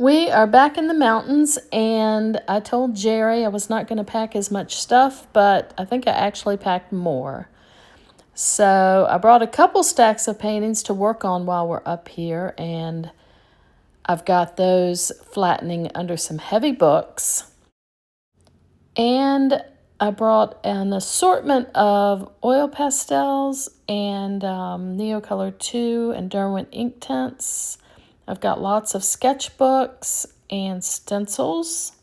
We are back in the mountains, and I told Jerry I was not going to pack as much stuff, but I think I actually packed more. So I brought a couple stacks of paintings to work on while we're up here, and I've got those flattening under some heavy books. And I brought an assortment of oil pastels and Neocolor 2 and Derwent ink tints. I've got lots of sketchbooks and stencils.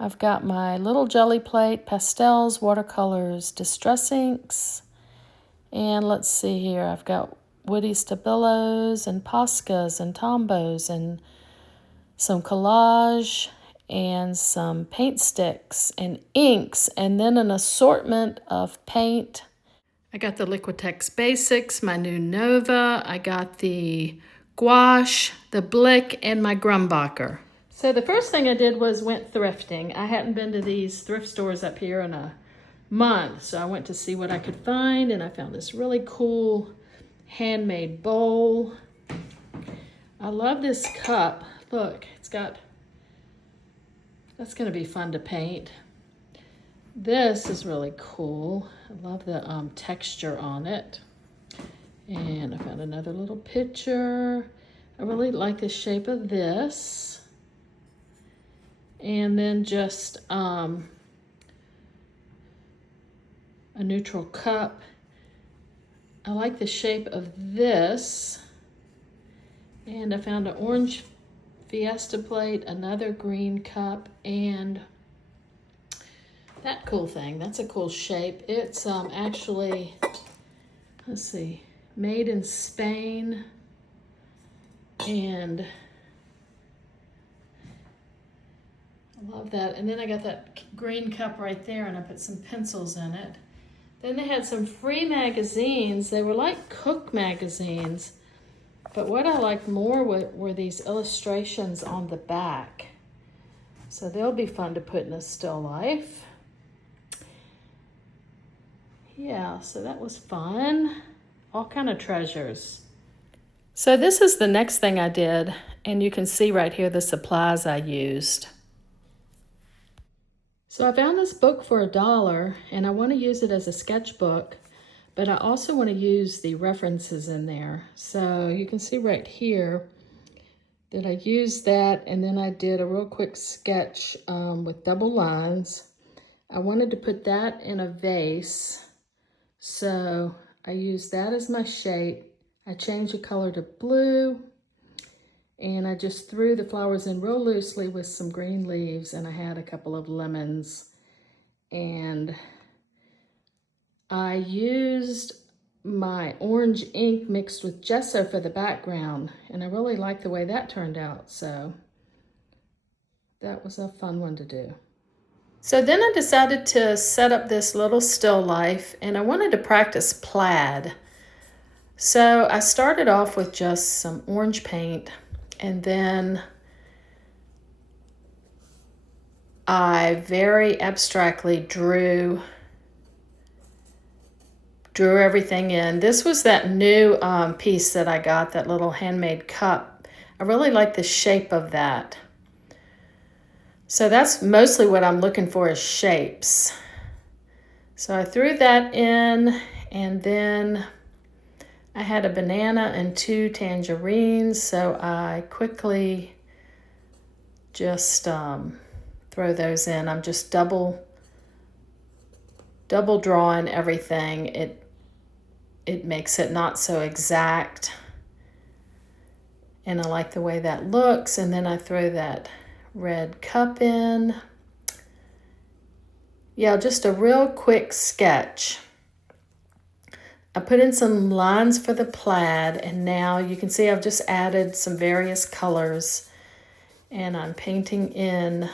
I've got my little jelly plate, pastels, watercolors, distress inks. And let's see here, I've got woody stabilos and Poscas and Tombos and some collage and some paint sticks and inks, and then an assortment of paint. I got the Liquitex Basics, my new Nova. I got the gouache, the Blick, and my Grumbacher. So the first thing I did was went thrifting. I hadn't been to these thrift stores up here in a month, so I went to see what I could find, and I found this really cool handmade bowl. I love this cup. Look, that's gonna be fun to paint. This is really cool. I love the texture on it. And I found another little picture. I really like the shape of this. And then just a neutral cup. I like the shape of this. And I found an orange Fiesta plate, another green cup, and that cool thing. That's a cool shape. It's actually, let's see, made in Spain, and I love that. And then I got that green cup right there, and I put some pencils in it. Then they had some free magazines. They were like cook magazines, but what I liked more were these illustrations on the back. So they'll be fun to put in a still life. Yeah, so that was fun. All kind of treasures. So this is the next thing I did, and you can see right here the supplies I used. So I found this book for $1, and I want to use it as a sketchbook, but I also want to use the references in there. So you can see right here that I used that, and then I did a real quick sketch with double lines. I wanted to put that in a vase, so I used that as my shape. I changed the color to blue, and I just threw the flowers in real loosely with some green leaves, and I had a couple of lemons. And I used my orange ink mixed with gesso for the background, and I really like the way that turned out, so that was a fun one to do. So then I decided to set up this little still life, and I wanted to practice plaid. So I started off with just some orange paint, and then I very abstractly drew everything in. This was that new piece that I got, that little handmade cup. I really like the shape of that. So that's mostly what I'm looking for, is shapes. So I threw that in, and then I had a banana and 2 tangerines, so I quickly just throw those in. I'm just double drawing everything. It makes it not so exact, and I like the way that looks. And then I throw that red cup in. Yeah, just a real quick sketch. I put in some lines for the plaid, and now you can see I've just added some various colors, and I'm painting in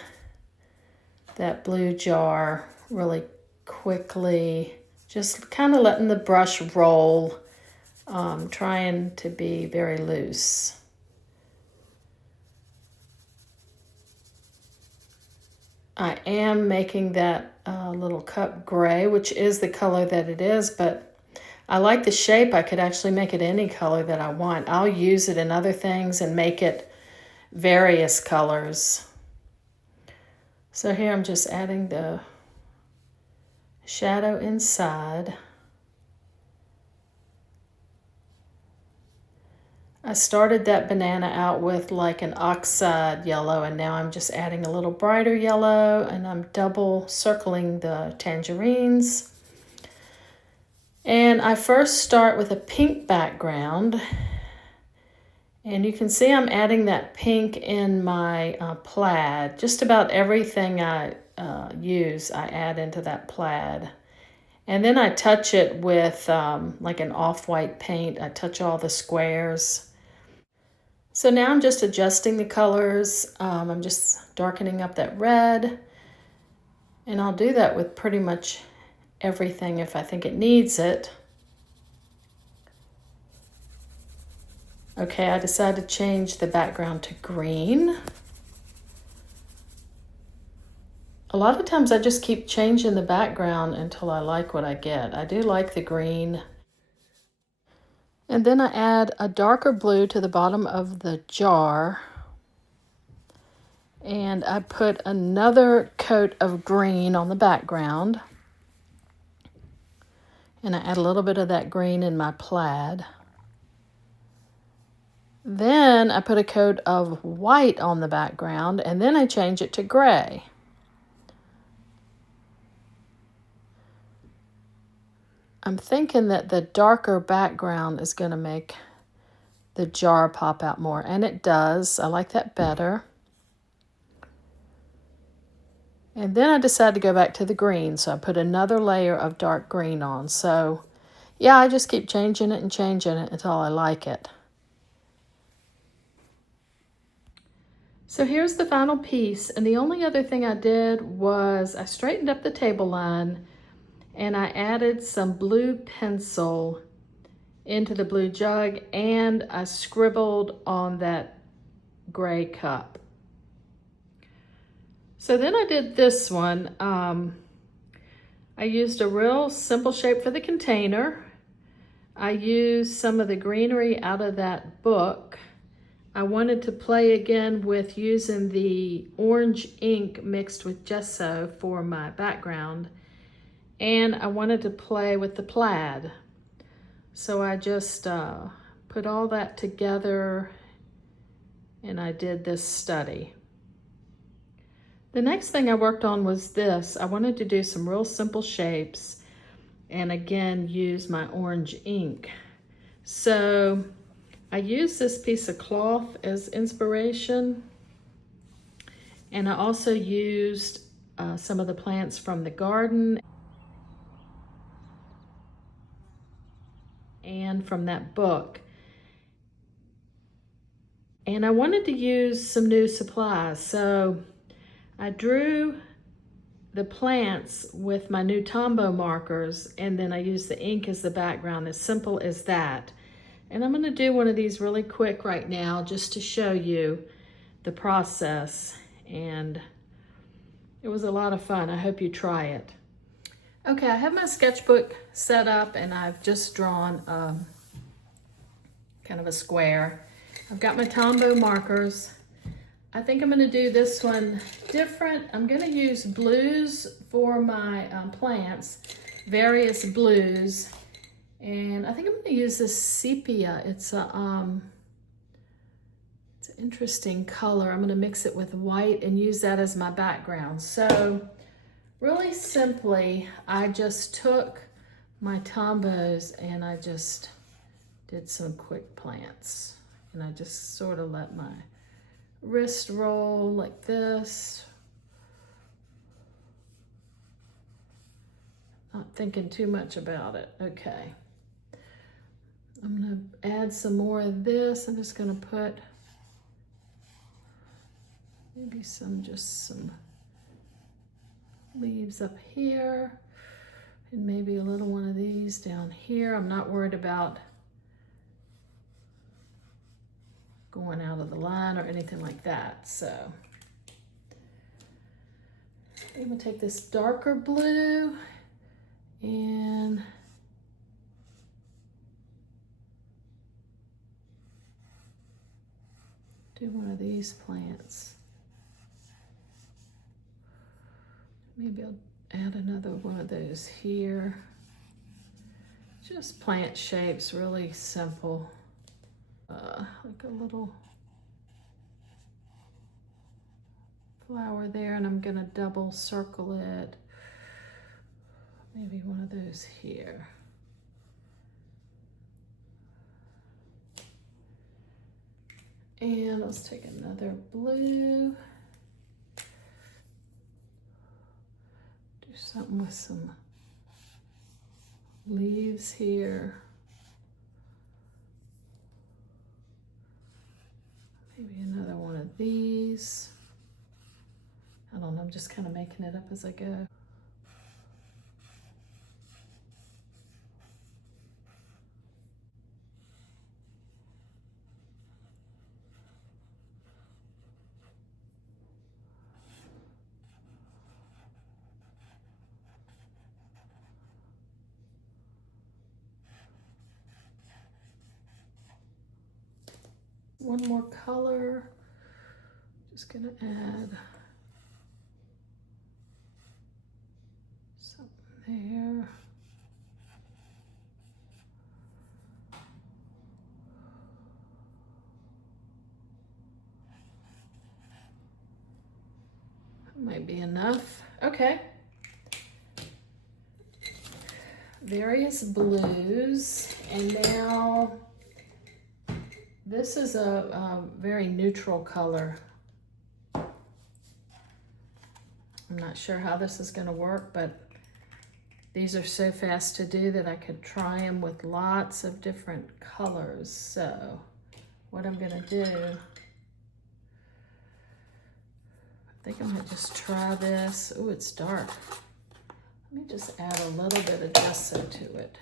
that blue jar really quickly, just kind of letting the brush roll, trying to be very loose. I am making that little cup gray, which is the color that it is, but I like the shape. I could actually make it any color that I want. I'll use it in other things and make it various colors. So here I'm just adding the shadow inside. I started that banana out with like an oxide yellow, and now I'm just adding a little brighter yellow, and I'm double circling the tangerines. And I first start with a pink background, and you can see I'm adding that pink in my plaid. Just about everything I use, I add into that plaid. And then I touch it with like an off-white paint. I touch all the squares. So now I'm just adjusting the colors. I'm just darkening up that red. And I'll do that with pretty much everything if I think it needs it. Okay, I decided to change the background to green. A lot of times I just keep changing the background until I like what I get. I do like the green. And then I add a darker blue to the bottom of the jar. And I put another coat of green on the background. And I add a little bit of that green in my plaid. Then I put a coat of white on the background, and then I change it to gray. I'm thinking that the darker background is going to make the jar pop out more, and it does. I like that better. And then I decided to go back to the green, so I put another layer of dark green on. So yeah, I just keep changing it until I like it. So here's the final piece, and the only other thing I did was I straightened up the table line and I added some blue pencil into the blue jug, and I scribbled on that gray cup. So then I did this one. I used a real simple shape for the container. I used some of the greenery out of that book. I wanted to play again with using the orange ink mixed with gesso for my background. And I wanted to play with the plaid. So I just put all that together and I did this study. The next thing I worked on was this. I wanted to do some real simple shapes and again use my orange ink. So I used this piece of cloth as inspiration, and I also used some of the plants from the garden and from that book. And I wanted to use some new supplies, so I drew the plants with my new Tombow markers, and then I used the ink as the background, as simple as that. And I'm gonna do one of these really quick right now just to show you the process, and it was a lot of fun. I hope you try it. Okay, I have my sketchbook set up and I've just drawn kind of a square. I've got my Tombow markers. I think I'm gonna do this one different. I'm gonna use blues for my plants, various blues. And I think I'm gonna use this sepia. It's an interesting color. I'm gonna mix it with white and use that as my background. So really simply, I just took my Tombows and I just did some quick plants. And I just sort of let my wrist roll like this. Not thinking too much about it. Okay. I'm gonna add some more of this. I'm just gonna put maybe just some leaves up here and maybe a little one of these down here. I'm not worried about going out of the line or anything like that. So I'm gonna take this darker blue and do one of these plants. Maybe I'll add another one of those here. Just plant shapes, really simple. Like a little flower there, and I'm gonna double circle it. Maybe one of those here. And let's take another blue. Do something with some leaves here. Maybe another one of these. I don't know, I'm just kind of making it up as I go. One more color. Just gonna add something there. That might be enough. Okay. Various blues, and now this is a very neutral color. I'm not sure how this is going to work, but these are so fast to do that I could try them with lots of different colors. So what I'm going to do, I think I'm going to just try this. Oh, it's dark. Let me just add a little bit of gesso to it.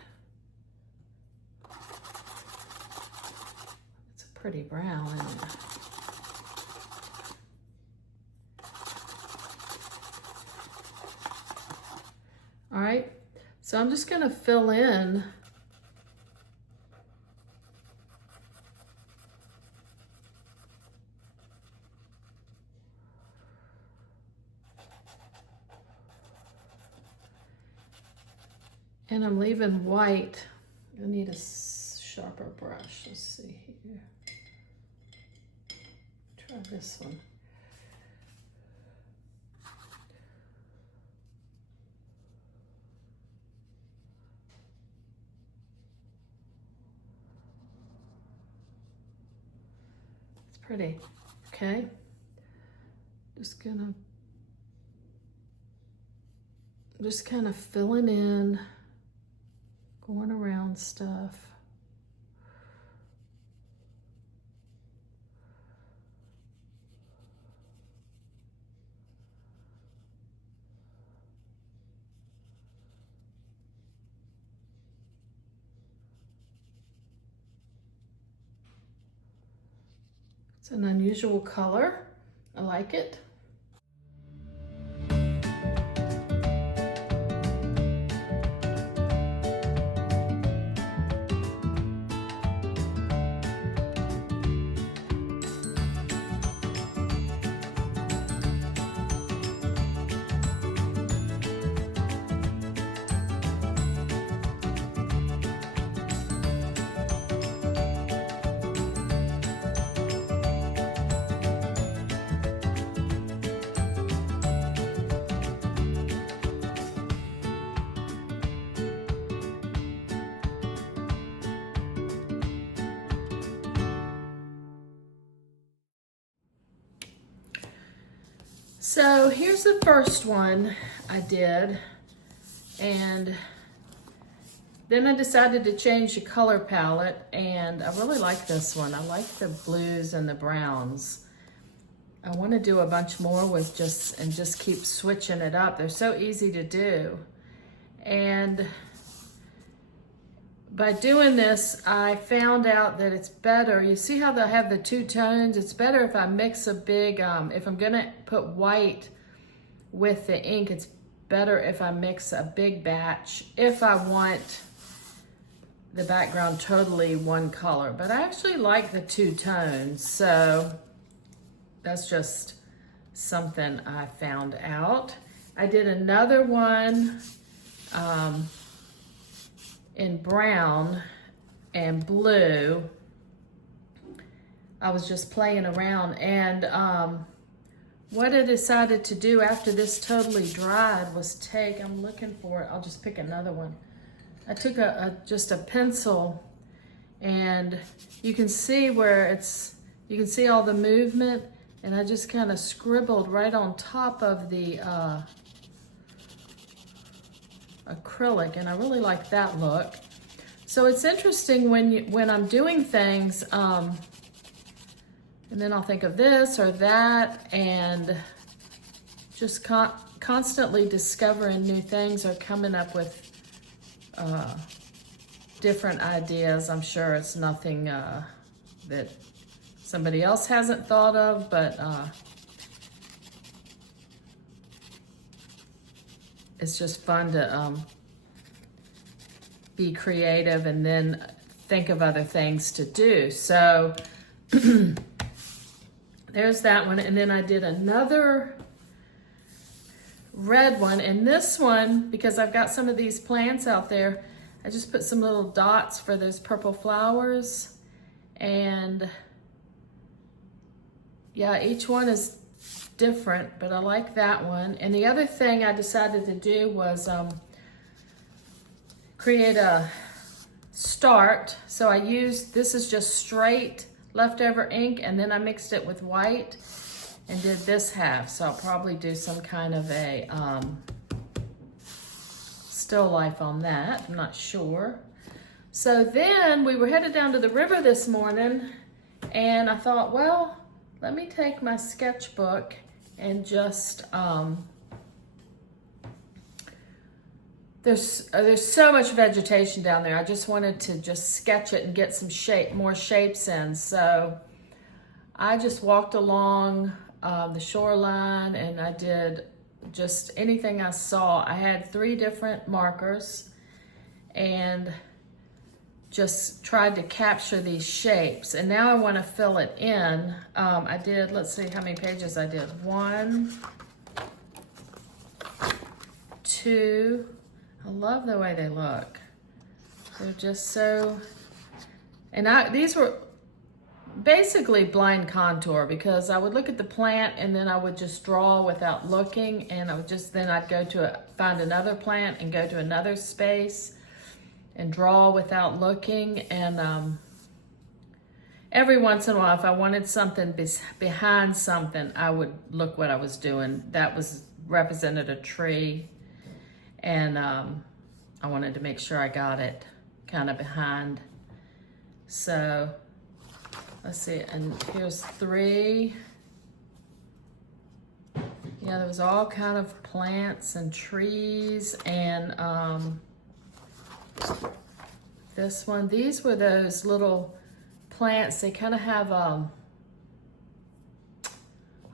It's a pretty brown, isn't it? All right, so I'm just gonna fill in and I'm leaving white. I need a sharper brush. Let's see here. Try this one. It's pretty. Okay. Just kind of filling in, going around stuff. It's an unusual color. I like it. So here's the first one I did, and then I decided to change the color palette, and I really like this one. I like the blues and the browns. I want to do a bunch more with just keep switching it up. They're so easy to do. And by doing this, I found out that it's better. You see how they have the two tones? It's better if I mix a big, if I'm gonna put white with the ink, it's better if I mix a big batch if I want the background totally one color. But I actually like the two tones, so that's just something I found out. I did another one in brown and blue. I was just playing around, and what I decided to do after this totally dried was take, I'm looking for it, I'll just pick another one. I took just a pencil, and you can see where you can see all the movement, and I just kind of scribbled right on top of the acrylic, and I really like that look. So it's interesting when I'm doing things, and then I'll think of this or that, and just constantly discovering new things or coming up with different ideas. I'm sure it's nothing that somebody else hasn't thought of, but it's just fun to be creative and then think of other things to do. So there's that one. And then I did another red one. And this one, because I've got some of these plants out there, I just put some little dots for those purple flowers. And yeah, each one is different, but I like that one. And the other thing I decided to do was create a start. So I used, this is just straight leftover ink, and then I mixed it with white and did this half. So I'll probably do some kind of a still life on that, I'm not sure. So then we were headed down to the river this morning, and I thought, well, let me take my sketchbook and just, there's so much vegetation down there. I just wanted to just sketch it and get some more shapes in. So I just walked along the shoreline, and I did just anything I saw. I had 3 different markers and just tried to capture these shapes. And now I want to fill it in. I did, let's see how many pages I did. 1, 2, I love the way they look. They're just so, and these were basically blind contour, because I would look at the plant and then I would just draw without looking, and I would just, then I'd go to find another plant and go to another space and draw without looking. And every once in a while, if I wanted something behind something, I would look what I was doing. That represented a tree, and I wanted to make sure I got it kind of behind. So let's see, and here's 3. Yeah, there was all kind of plants and trees, and this one, these were those little plants. They kind of have,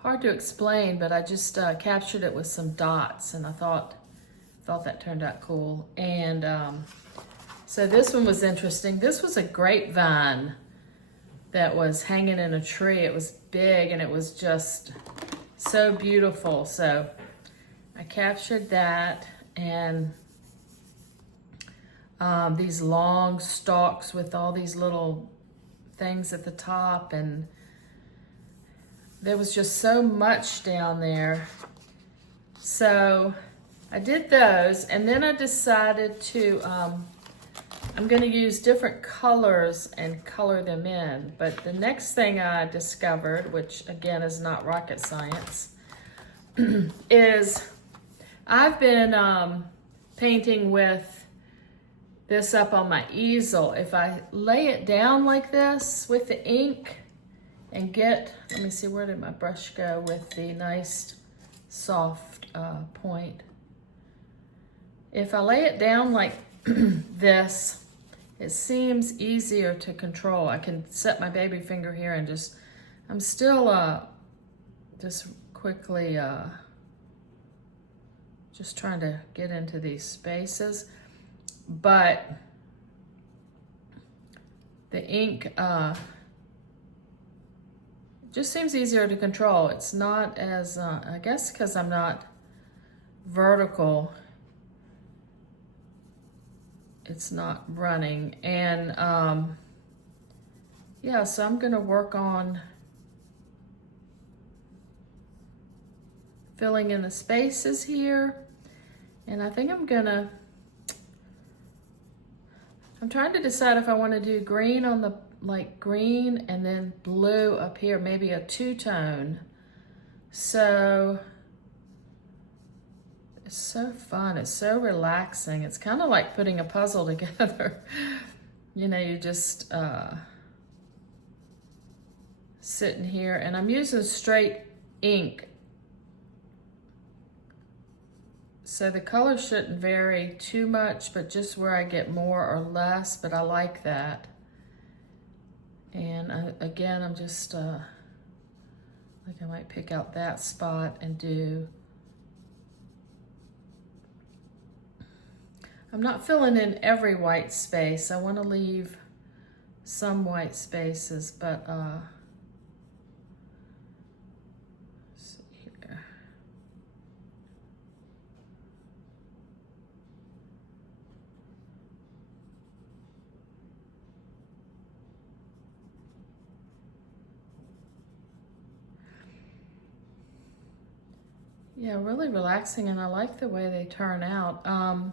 hard to explain, but I just captured it with some dots, and I thought that turned out cool. And so this one was interesting. This was a grapevine that was hanging in a tree. It was big, and it was just so beautiful. So I captured that, and these long stalks with all these little things at the top, and there was just so much down there. So I did those, and then I decided to, I'm gonna use different colors and color them in. But the next thing I discovered, which again is not rocket science, is I've been painting with this up on my easel. If I lay it down like this with the ink and let me see, where did my brush go with the nice soft point? If I lay it down like this, it seems easier to control. I can set my baby finger here and just, I'm still just quickly just trying to get into these spaces. But the ink Just seems easier to control. It's not as, I guess because I'm not vertical, it's not running. And yeah, so I'm gonna work on filling in the spaces here. And I think I'm trying to decide if I want to do green on the, like green and then blue up here, maybe a two-tone. So it's so fun, it's so relaxing. It's kind of like putting a puzzle together. You know, you just sitting here, and I'm using straight ink. So the color shouldn't vary too much, but just where I get more or less, but I like that. And again, I'm just, like I might pick out that spot and do, I'm not filling in every white space. I want to leave some white spaces, but let's see here. Yeah, really relaxing, and I like the way they turn out.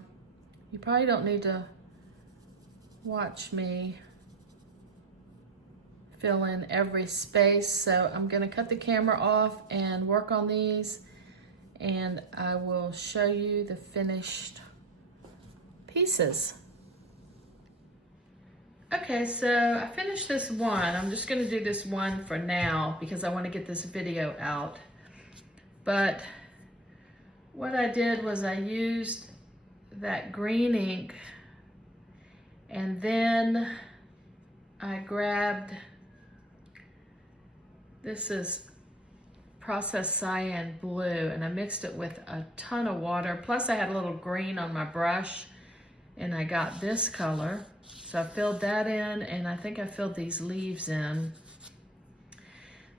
You probably don't need to watch me fill in every space, so I'm gonna cut the camera off and work on these, and I will show you the finished pieces. Okay, so I finished this one. I'm just gonna do this one for now because I wanna get this video out. But what I did was I used that green ink, and then I grabbed, this is processed cyan blue, and I mixed it with a ton of water. Plus I had a little green on my brush, and I got this color. So I filled that in, and I think I filled these leaves in.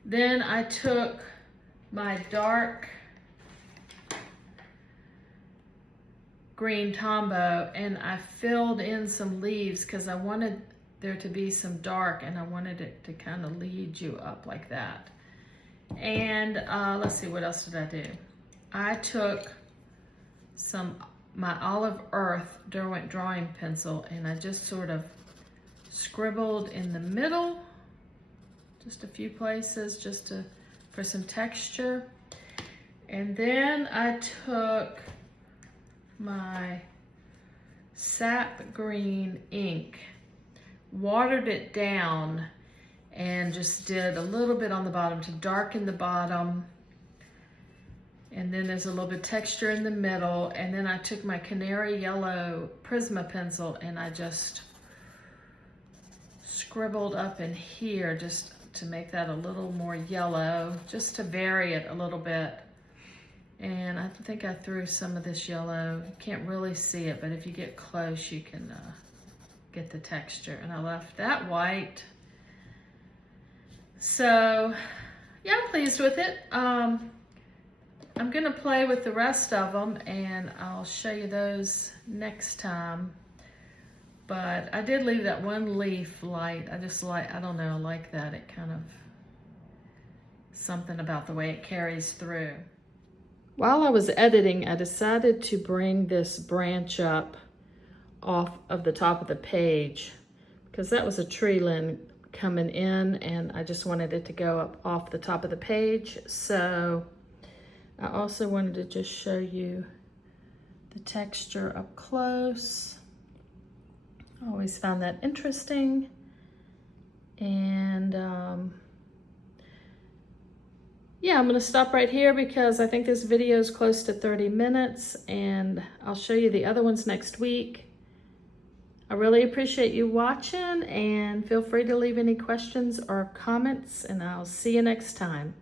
Then I took my dark green Tombow, and I filled in some leaves because I wanted there to be some dark, and I wanted it to kind of lead you up like that. And let's see, what else did I do? I took my Olive Earth Derwent drawing pencil, and I just sort of scribbled in the middle, just a few places, just for some texture. And then I took my sap green ink, watered it down, and just did a little bit on the bottom to darken the bottom. And then there's a little bit of texture in the middle. And then I took my canary yellow Prisma pencil, and I just scribbled up in here just to make that a little more yellow, just to vary it a little bit. And I think I threw some of this yellow. You can't really see it, but if you get close, you can get the texture. And I left that white. So, yeah, I'm pleased with it. I'm gonna play with the rest of them, and I'll show you those next time. But I did leave that one leaf light. I just like, I don't know, I like that. It kind of, something about the way it carries through. While I was editing, I decided to bring this branch up off of the top of the page because that was a tree limb coming in, and I just wanted it to go up off the top of the page. So I also wanted to just show you the texture up close. I always found that interesting. And yeah, I'm gonna stop right here because I think this video is close to 30 minutes, and I'll show you the other ones next week. I really appreciate you watching, and feel free to leave any questions or comments, and I'll see you next time.